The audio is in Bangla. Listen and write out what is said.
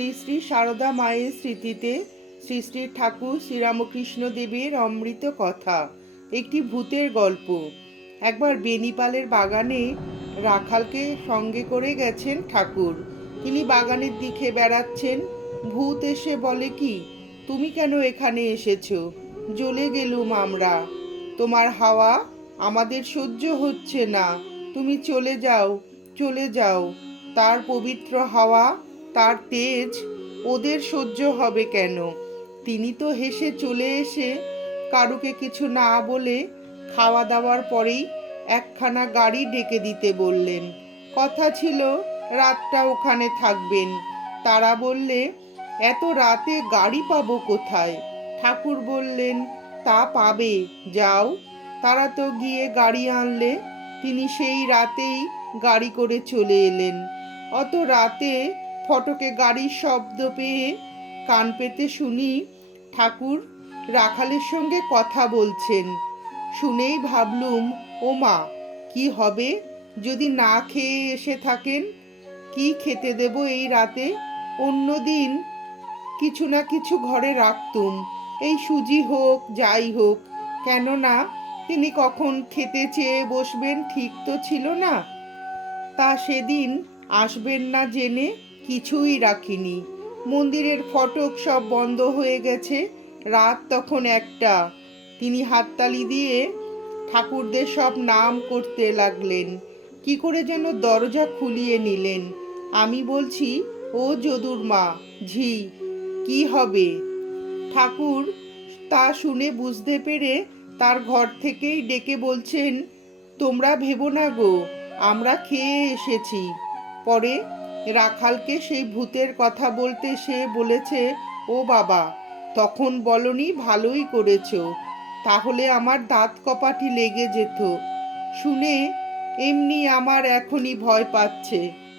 শ্রী শ্রী সারদা মায়ের স্মৃতিতে শ্রী শ্রী ঠাকুর শ্রীরামকৃষ্ণ দেবের অমৃত কথা, একটি ভূতের গল্প। একবার বেনিপালের বাগানে রাখালকে সঙ্গে করে গেছেন ঠাকুর। তিনি বাগানের দিকে বেড়াচ্ছেন। ভূত এসে বলে, কি? তুমি কেন এখানে এসেছ? জ্বলে গেলুম আমরা। তোমার হাওয়া আমাদের সহ্য হচ্ছে না। তুমি চলে যাও চলে যাও। তার পবিত্র হাওয়া তার তেজ ওদের সহ্য হবে কেন? তিনি তো হেসে চলে এসে কারুকে কিছু না বলে খাওয়া দাওয়ার পরেই একখানা গাড়ি ডেকে দিতে বললেন। কথা ছিল, রাতটা ওখানে থাকবেন। তারা বললে, এত রাতে গাড়ি পাবো কোথায়? ঠাকুর বললেন, তা পাবে, যাও। তারা তো গিয়ে গাড়ি আনলে, তিনি সেই রাতেই গাড়ি করে চলে এলেন। অত রাতে ফটকে গাড়ির শব্দ পেয়ে কান পেতে শুনি ঠাকুর রাখালের সঙ্গে কথা বলছেন। শুনেই ভাবলুম ও মা কি হবে? যদি না খেয়ে এসে থাকেন, কি খেতে দেব এই রাতে? অন্যদিন কিছু না কিছু ঘরে রাখতুম। এই সুজি হোক, যাই হোক, কেননা তিনি কখন খেতে চেয়ে বসবেন ঠিক তো ছিল না। তা সেদিন আসবেন না জেনে কিছুই রাখিনি। মন্দিরের ফটক সব বন্ধ হয়ে গেছে। রাত তখন একটা। তিনি হাততালি দিয়ে ঠাকুরদের সব নাম করতে লাগলেন। কি করে যেন দরজা খুলিয়ে নিলেন। আমি বলছি, ও যদুর মা, ঝি, কি হবে? ঠাকুর তা শুনে বুঝতে পেরে তার ঘর থেকেই ডেকে বলছেন, তোমরা ভেবো না গো, আমরা খেয়ে এসেছি। পরে রাখালকে সেই ভূতের কথা বলতে সে বলেছে, ও বাবা, তখন বলনি ভালোই করেছ, তাহলে আমার দাঁত কপাটি লেগে যেত। শুনে এমনি আমার এখনই ভয় পাচ্ছে।